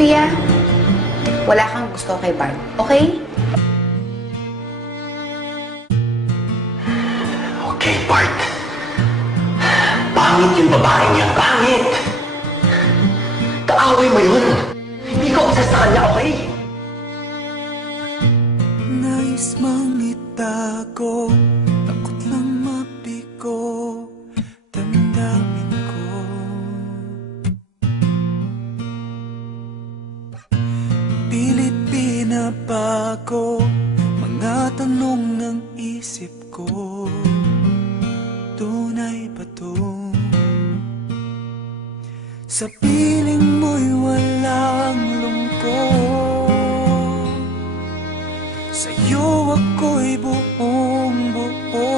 Sophia, wala kang gusto kay Bart, okay? Okay, Bart. Pangit yung babaeng yan. Pangit! Kaaway mo yun. Hindi ka obsessed sa kanya, okay? Nais mang itago, takot lang mabigo, damdamin ko. Pilit pinabago, mga tanong ng isip ko. Tunay ba to? Sa piling mo'y walang lungkot, sa'yo ako'y buong buo.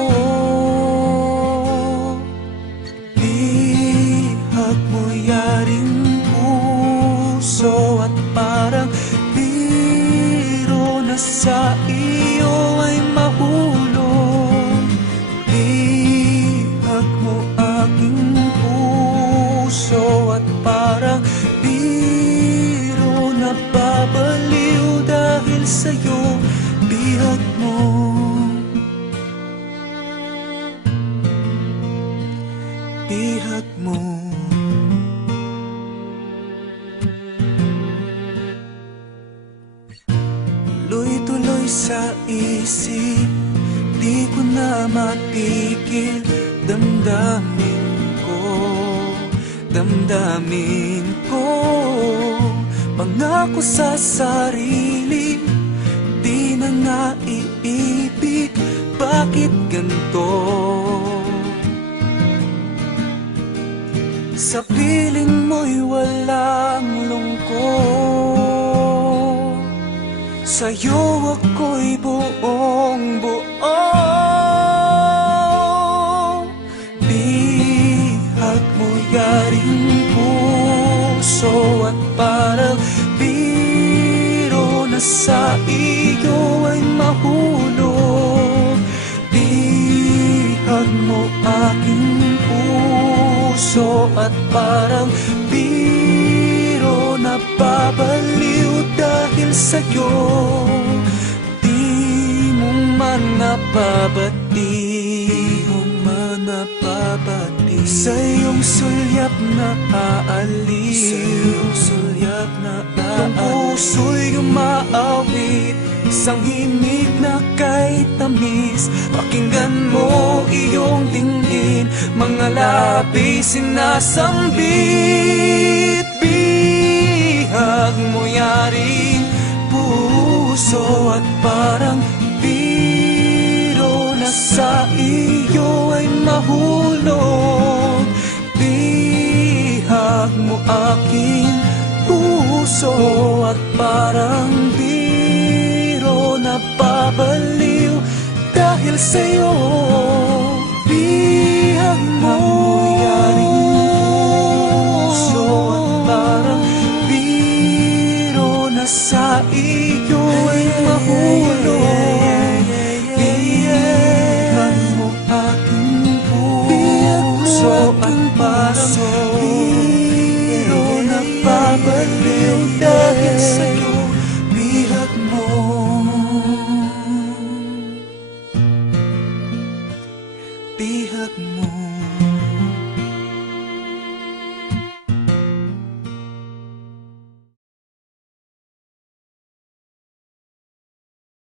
Bihag mo yaring puso at parang biro na sa iyo ay mahulog. Bihag mo aking puso at parang biro na babaliw dahil sa'yo. Bihag mo, bihag mo. Tuloy-tuloy sa isip, di ko na matigil. Damdamin ko, damdamin ko. Pangako sa sarili, di na naiibig. Bakit ganito? Sa piling mo'y walang lungkot, sa'yo ako'y buong buo. Bihag mo yaring puso at parang biro na sa iyo ay mahulog. Bihag mo aking puso at parang biro na babaliw dahil sa'yo. Di mo man napabati, di mo man napabati. Sa iyong sulyap na aalis, sa iyong sulyap na aalis. Ang puso'y umaawit, isang himig na kay tamis. Pakinggan mo iyong dinggin, mga labi sinasambit. Bihag mo yaring puso at parang biro na sa iyo ay mahulog. Bihag mo aking puso at parang biro na babaliw dahil sa'yo. Bihag mo yaring puso at parang biro na sa iyo ay mahulog. Bihag mo aking puso at parang biro na babaliw dahil sa'yo. Bihag mo, bihag mo.